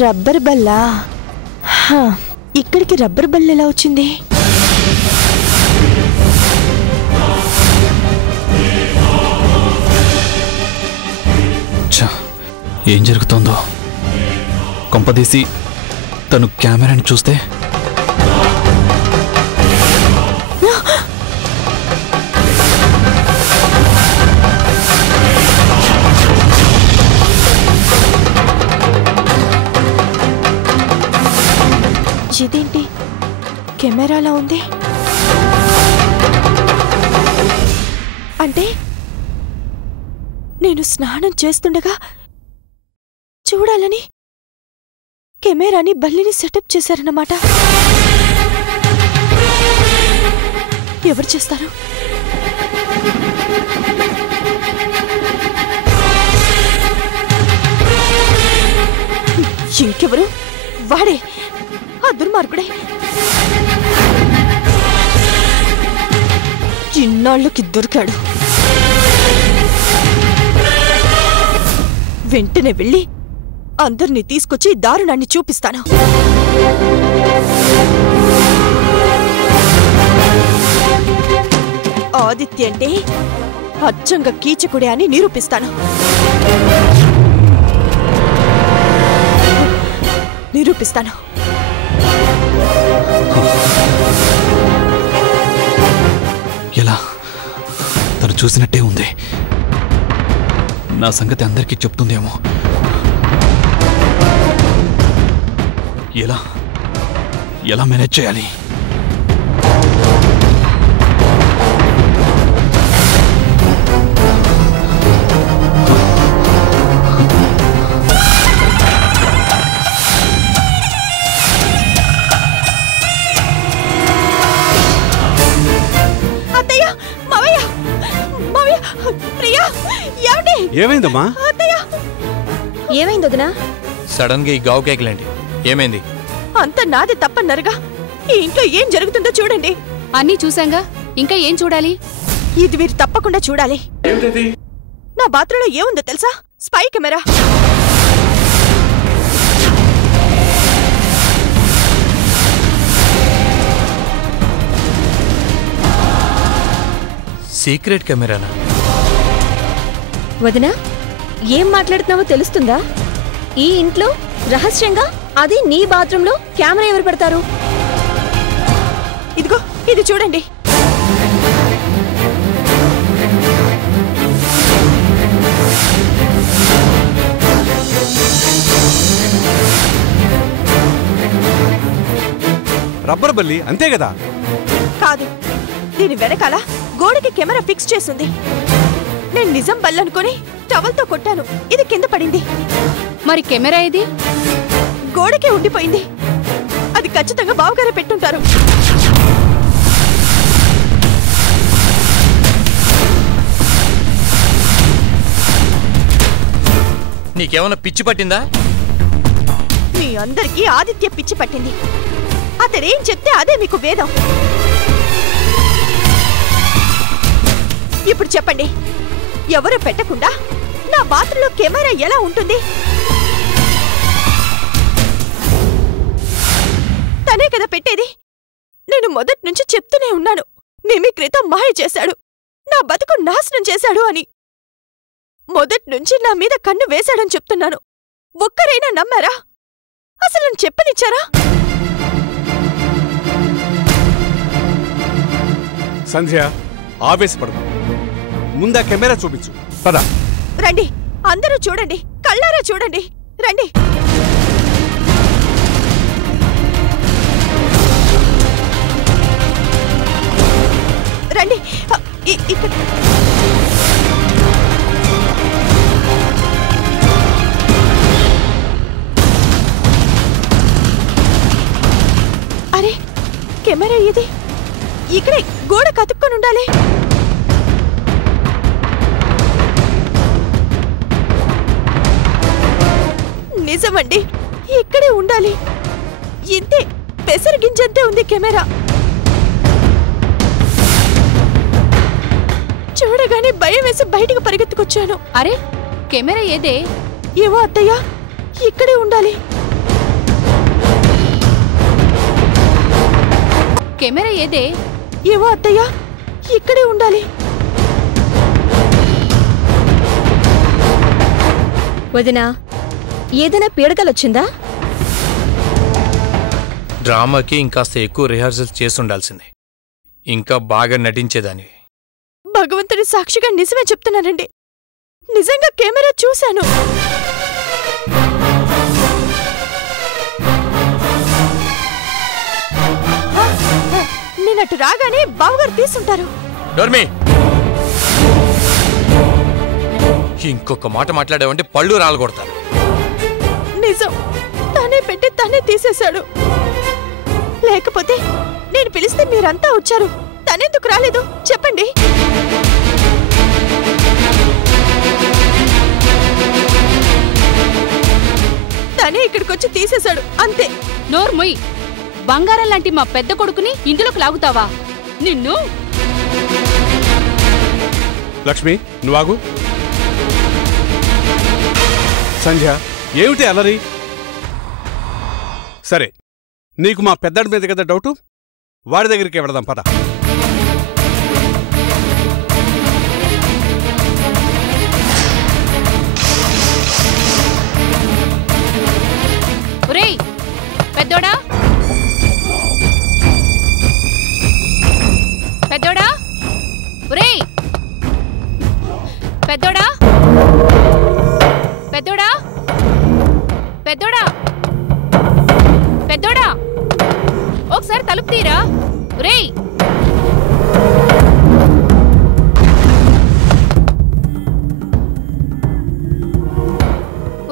Rubber Balla? ఇక్కడికి rubber బల్ల ఎలా వచ్చింది? ఏం జరుగుతోందో? కొంపదీసి తను కెమెరాని చూస్తే? ఇదేంటి కెమెరాలా ఉంది? అంటే నేను స్నానం చేస్తుండగా చూడాలని కెమెరాని బల్లిని సెటప్ చేశారన్నమాట. ఎవరు చేస్తారు? ఇంకెవరు? వాడే, ఆ దుర్మార్గుడే. ఇన్నాళ్ళకి దొరికాడు. వెంటనే వెళ్ళి అందర్నీ తీసుకొచ్చి దారుణాన్ని చూపిస్తాను. ఆదిత్య అంటే అచ్చంగా కీచకుడే అని నిరూపిస్తాను. నిరూపిస్తాను. ఎలా? తను చూసినట్టే ఉంది. నా సంగతి అందరికీ చెప్తుందేమో. ఎలా ఎలా మేనేజ్ చేయాలి? ఏమైందమ్మా? ఏమైంది వదినా? సడన్ గా ఈ గావు కేకలేండి. ఏమైంది? అంత నాది తప్పన్నరుగా. ఈ ఇంట్లో ఏం జరుగుతుందో చూడండి. అన్నీ చూసాంగా, ఇంకా ఏం చూడాలి? ఇది మీరు తప్పకుండా చూడాలి. నా బాత్రూంలో ఏముందో తెలుసా? Spy camera. సీక్రెట్ కెమెరానా? వదినా, ఏం మాట్లాడుతున్నావో తెలుస్తుందా? ఈ ఇంట్లో రహస్యంగా, అది నీ బాత్రూంలో కెమెరా ఎవరు పెడతారు? ఇదిగో ఇది చూడండి. రబ్బర్ బల్లి అంతే కదా? కాదు, దీని వెనకాల గోడకి కెమెరా ఫిక్స్ చేసింది. నేను నిజం బల్లనుకొని టవల్తో కొట్టాను. ఇది కింద పడింది. మరి కెమెరా ఇది? గోడకే ఉండిపోయింది. అది ఖచ్చితంగా బావగారే పెట్టుంటారు. నీకేమన్నా పిచ్చి పట్టిందా? మీ అందరికీ ఆదిత్య పిచ్చి పట్టింది. అతడేం చెప్తే అదే మీకు వేదం. ఇప్పుడు చెప్పండి, ఎవరు పెట్టకుండా నా బాత్రూంలో కెమెరా ఎలా ఉంటుంది? తనే కదా పెట్టేది. నేను మొదటి నుంచి చెప్తూనే ఉన్నాను, మిమిక్రీతో మాయ చేశాడు, నా బతుకు నాశనం చేశాడు అని. మొదటి నుంచి నా మీద కన్ను వేశాడని చెప్తున్నాను. ఒక్కరైనా నమ్మారా? అసలు నన్ను చెప్పనిచ్చారా? సంధ్య, ఆవేశపడదు. ముందా కెమెరా చూపించు. పద. రండి, అందరూ చూడండి, కళ్ళారా చూడండి. రండి. రండి. ఇక్కడ అరే, కెమెరా ఇది ఇక్కడే గోడ కతుక్కొని ఉండాలి. నిజమండి, ఇక్కడే ఉండాలి. ఇంతే, పెసరగింజంతే ఉంది కెమెరా. చూడగానే భయం వేసి బయటకు పరిగెత్తుకొచ్చాను. అరే, కెమెరా ఏదే? ఏవో అత్తయ్య, ఇక్కడే ఉండాలి. కెమెరా ఏదే? ఏవో అత్తయ్య, ఇక్కడే ఉండాలి. వదినా, ఏదైనా పీడకలొచ్చిందా? డ్రామాకి ఇంకాస్త ఎక్కువ రిహార్సల్స్ చేస్తుండాల్సింది. ఇంకా బాగా నటించేదాన్ని. భగవంతుడి సాక్షిగా నిజమే చెప్తున్నానండి. నిజంగా కెమెరా చూశాను. నేనట్టు రాగానే బావగారు తీసుంటారు. డోర్మి, ఇంకొక మాట మాట్లాడావంటే పళ్ళు రాలగొడతాను. నిజం, తనే పెట్టి తనే తీసేశాడు. లేకపోతే నేను పిలిస్తే మీరంతా వచ్చారు. తనెందుకు రాలేదు చెప్పండి. తనే ఇక్కడికొచ్చి తీసేశాడు అంతే. నోర్ముయ్, బంగారం లాంటి మా పెద్ద కొడుకుని ఇందులోకి లాగుతావా? నిన్ను. లక్ష్మి, నువ్వాగు. సంధ్య, ఏమిటి అలరి? సరే, నీకు మా పెద్దడి మీద కదా డౌటు? వాడి దగ్గరికి వెళదాం పద. ఒరేయ్ పెద్దోడా, పెద్దోడా, ఒరేయ్ పెద్దోడా, పెద్దోడా, పెద్దోడా, పెద్దోడా, ఒకసారి తలుపు తీరా. ఒరేయ్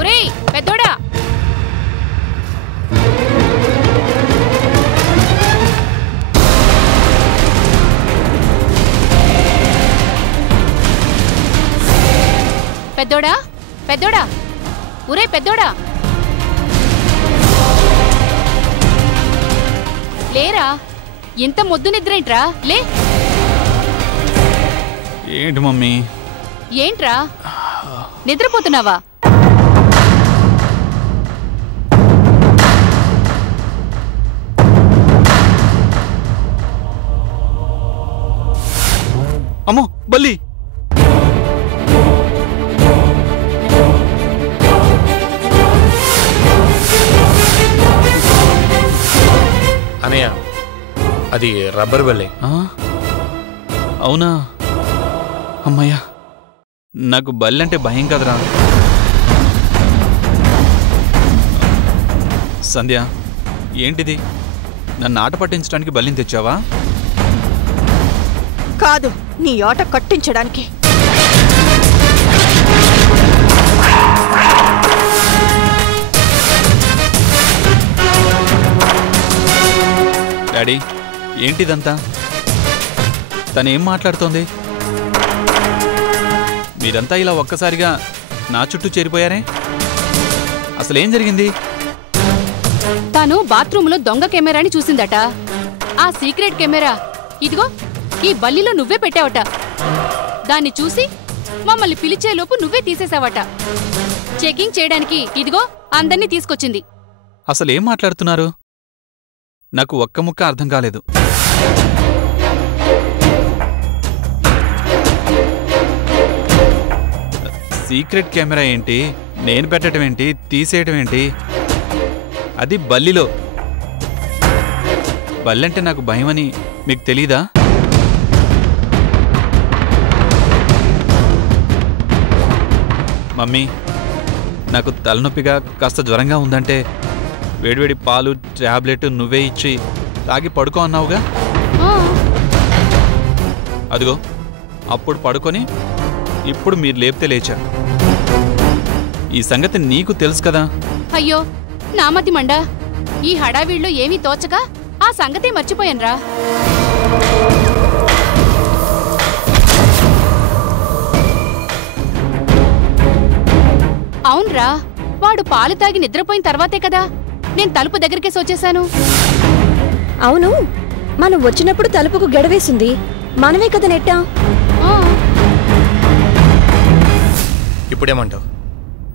ఒరేయ్ పెద్దోడా. పెద్దోడా, పెద్దోడా, ఒరే పెద్దోడా, లేరా? ఇంత మొద్దు నిద్రేంట్రా? లే. ఏంటి మమ్మీ? ఏంట్రా నిద్రపోతున్నావా? అమ్మో బల్లి! అనయ్య, అది రబ్బర్ బల్లే. అవునా? అమ్మయ్యా, నాకు బల్లంటే భయం కదరా. సంధ్య, ఏంటిది? నన్ను ఆట పట్టించడానికి బల్లిని తెచ్చావా? కాదు, నీ ఆట కట్టించడానికి. డాడీ, ఏంటిదంతా? తనేం మాట్లాడుతోంది? మీరంతా ఇలా ఒక్కసారిగా నా చుట్టూ చేరిపోయారే? అసలేం జరిగింది? తాను బాత్రూంలో దొంగ కెమెరాని చూసిందట. ఆ సీక్రెట్ కెమెరా ఇదిగో ఈ బల్లిలో నువ్వే పెట్టావట. దాన్ని చూసి మమ్మల్ని పిలిచేలోపు నువ్వే తీసేశావట. చెకింగ్ చేయడానికి ఇదిగో అందర్నీ తీసుకొచ్చింది. అసలేం మాట్లాడుతున్నారు? నాకు ఒక్క ముక్క అర్థం కాలేదు. సీక్రెట్ కెమెరా ఏంటి? నేను పెట్టడం ఏంటి? తీసేయటం ఏంటి? అది బల్లిలో. బల్లంటే నాకు భయమని మీకు తెలీదా? మమ్మీ, నాకు తలనొప్పిగా కాస్త జ్వరంగా ఉందంటే వేడివేడి పాలు టాబ్లెట్ నువ్వే ఇచ్చి తాగి పడుకో అన్నావుగా. అదిగో అప్పుడు పడుకొని ఇప్పుడు మీరు లేపితే లేచా. ఈ సంగతి నీకు తెలుసు కదా. అయ్యో నామతి మండా, ఈ హడావిడిలో ఏమీ తోచక ఆ సంగతే మర్చిపోయాన్రా. అవునరా, వాడు పాలు తాగి నిద్రపోయిన తర్వాతే కదా నేను తలుపు దగ్గరికే సోచేశాను. అవును, మనం వచ్చినప్పుడు తలుపుకు గడవేసింది మనమే కదా నెట్టాం. ఇప్పుడేమంటావు?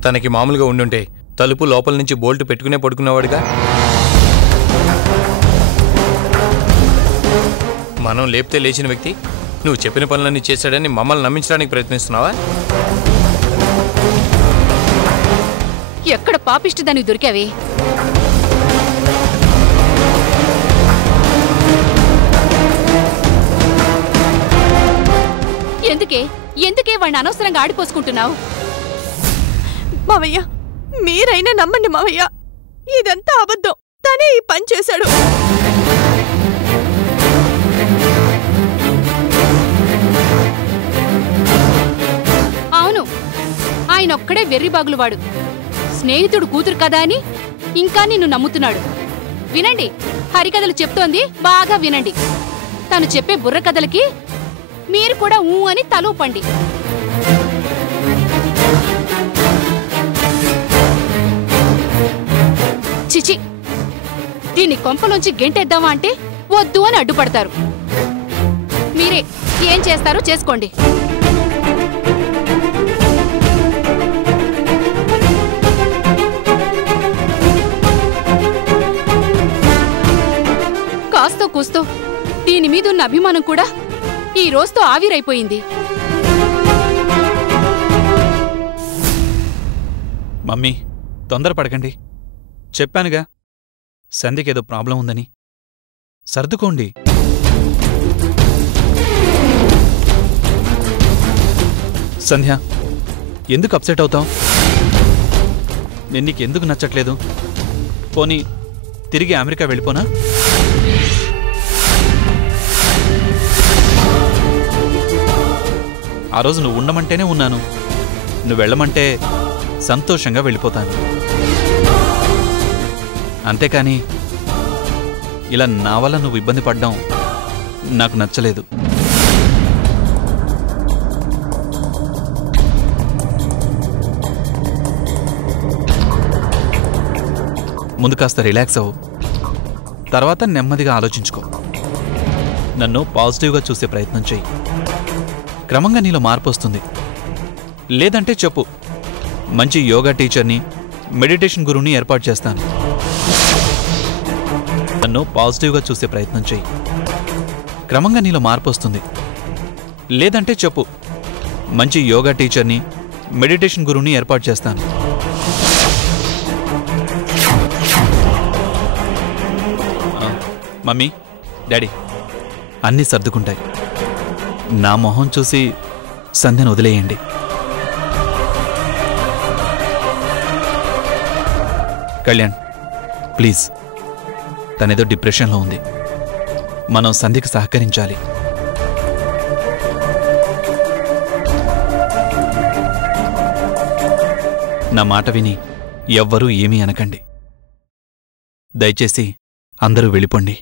తనకి మామూలుగా ఉండుంటే తలుపు లోపల నుంచి బోల్ట్ పెట్టుకునే పడుకునేవాడుగా. మనం లేపితే లేచిన వ్యక్తి నువ్వు చెప్పిన పనులన్నీ చేశాడని మమ్మల్ని నమ్మించడానికి ప్రయత్నిస్తున్నావా? ఎక్కడ పాపిష్టి దానికి దొరికావే? ఎందుకే వాడిని అనవసరంగా ఆడిపోసుకుంటున్నావు? మావయ్య, మీరైనా నమ్మండి మావయ్య, ఇదంతా అబద్ధం. తనే ఈ పని చేశాడు. అవును, ఆయనొక్కడే వెర్రిబాగులువాడు. స్నేహితుడు కూతురు కదా అని ఇంకా నిన్ను నమ్ముతున్నాడు. వినండి, హరికథలు చెప్తోంది బాగా వినండి. తను చెప్పే బుర్ర కథలకి మీరు కూడా ఊ అని తలూపండి. చిచి, దీన్ని కొంపలోంచి గెంటేద్దామా అంటే వద్దు అని అడ్డుపడతారు. మీరే ఏం చేస్తారో చేసుకోండి. కాస్తో కూస్తో దీని మీదున్న అభిమానం కూడా ఈ రోజుతో ఆవిరైపోయింది. మమ్మీ, తొందరపడకండి. చెప్పానుగా సంధ్యకేదో ప్రాబ్లం ఉందని. సర్దుకోండి. సంధ్య, ఎందుకు అప్సెట్ అవుతావు? నేను నీకెందుకు నచ్చట్లేదు? పోనీ తిరిగి అమెరికా వెళ్ళిపోనా? ఆ రోజు నువ్వు ఉండమంటేనే ఉన్నాను. నువ్వు వెళ్ళమంటే సంతోషంగా వెళ్ళిపోతాను. అంతేకాని ఇలా నా వల్ల నువ్వు ఇబ్బంది పడ్డం నాకు నచ్చలేదు. ముందు కాస్త రిలాక్స్ అవ్వు. తర్వాత నెమ్మదిగా ఆలోచించుకో. నన్ను పాజిటివ్గా చూసే ప్రయత్నం చెయ్యి. క్రమంగా నీలో మార్పు వస్తుంది. లేదంటే చెప్పు, మంచి యోగా టీచర్ని, మెడిటేషన్ గురువుని ఏర్పాటు చేస్తాను. నన్ను పాజిటివ్గా చూసే ప్రయత్నం చెయ్యి. క్రమంగా నీలో మార్పు వస్తుంది. లేదంటే చెప్పు, మంచి యోగా టీచర్ని, మెడిటేషన్ గురువుని ఏర్పాటు చేస్తాను. మమ్మీ, డాడీ, అన్నీ సర్దుకుంటాయి. నా మొహం చూసి సంధ్యను వదిలేయండి. కళ్యాణ్, ప్లీజ్, తనేదో డిప్రెషన్లో ఉంది. మనం సంధ్యకి సహకరించాలి. నా మాట విని ఎవ్వరూ ఏమీ అనకండి. దయచేసి అందరూ వెళ్ళిపోండి.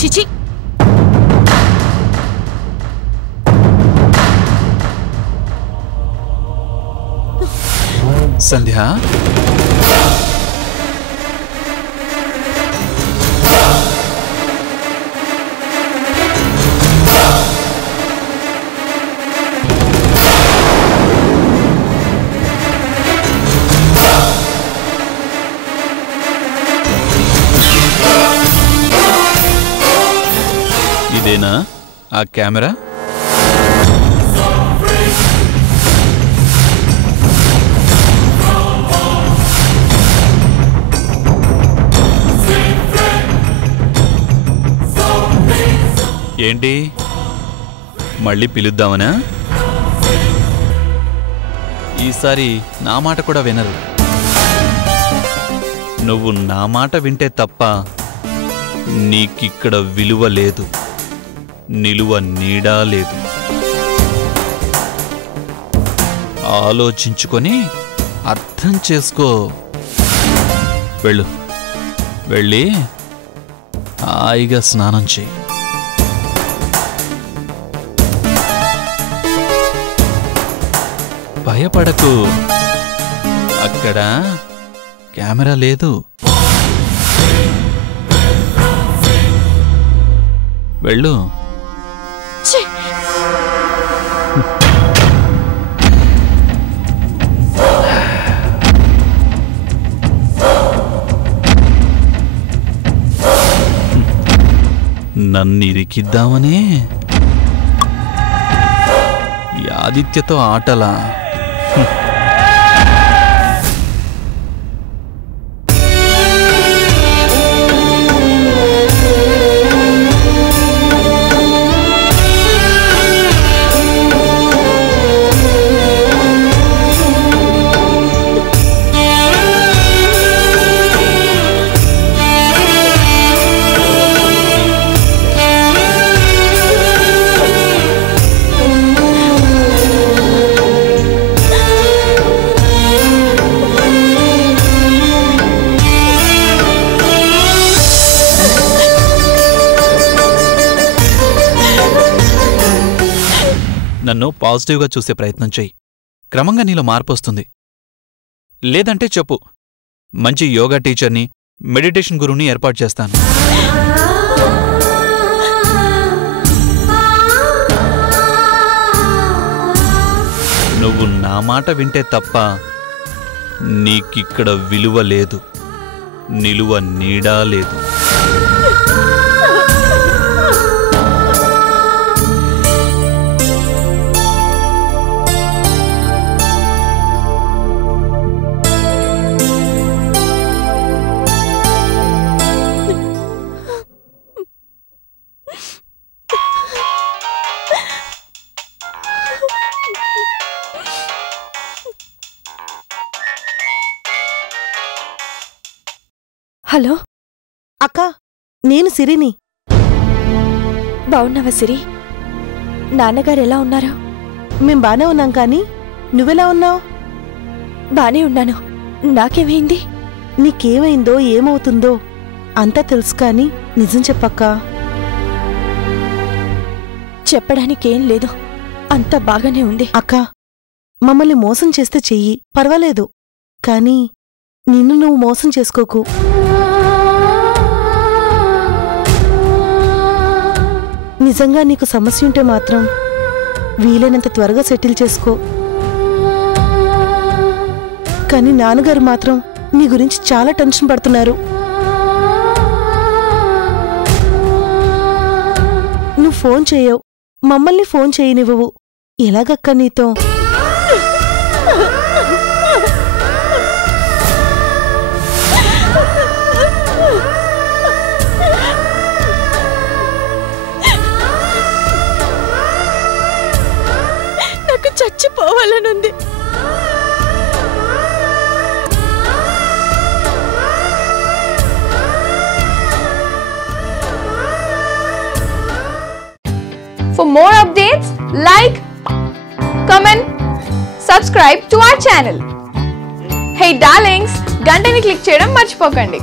చిచి, సంధ్య, ఇదేనా ఆ కెమెరా? ఏంటి, మళ్ళీ పిలుద్దామనా? ఈసారి నా మాట కూడా వినరు. నువ్వు నా మాట వింటే తప్ప నీకిక్కడ విలువ లేదు, నిలువ నీడా లేదు. ఆలోచించుకొని అర్థం చేసుకో. వెళ్ళు, వెళ్ళి హాయిగా స్నానం చేయి. భయపడకు, అక్కడ కెమెరా లేదు. వెళ్ళు. నన్నిరికిద్దామనే ఈ ఆదిత్యతో ఆటలా? నన్ను పాజిటివ్గా చూసే ప్రయత్నం చెయ్యి. క్రమంగా నీలో మార్పు వస్తుంది. లేదంటే చెప్పు, మంచి యోగా టీచర్ని, మెడిటేషన్ గురువుని ఏర్పాటు చేస్తాను. నువ్వు నా మాట వింటే తప్ప నీకిక్కడ విలువ లేదు, నిలువ నీడా లేదు. హలో అక్క, నేను సిరిని. బావున్నావా సిరి? నాన్నగారు ఎలా ఉన్నారు? మేం బానే ఉన్నాం, కానీ నువ్వెలా ఉన్నావు? బానే ఉన్నాను. నాకేమైంది? నీకేమైందో ఏమవుతుందో అంతా తెలుసు, కానీ నిజం చెప్పక్కా. చెప్పడానికేం లేదు, అంతా బాగానే ఉంది. అక్క, మమ్మల్ని మోసం చేస్తే చెయ్యి, పర్వాలేదు. కానీ నిన్ను నువ్వు మోసం చేసుకోకు. నిజంగా నీకు సమస్య ఉంటే మాత్రం వీలైనంత త్వరగా సెటిల్ చేసుకో. కానీ నాన్నగారు మాత్రం నీ గురించి చాలా టెన్షన్ పడుతున్నారు. నువ్వు ఫోన్ చేయవు, మమ్మల్ని ఫోన్ చేయనివ్వవు. ఎలాగక్క నీతో? నాకు చచ్చిపోవాలనుంది. For more updates, like, comment, subscribe to our channel. Hey darlings, గంటని click చేయడం మర్చిపోకండి.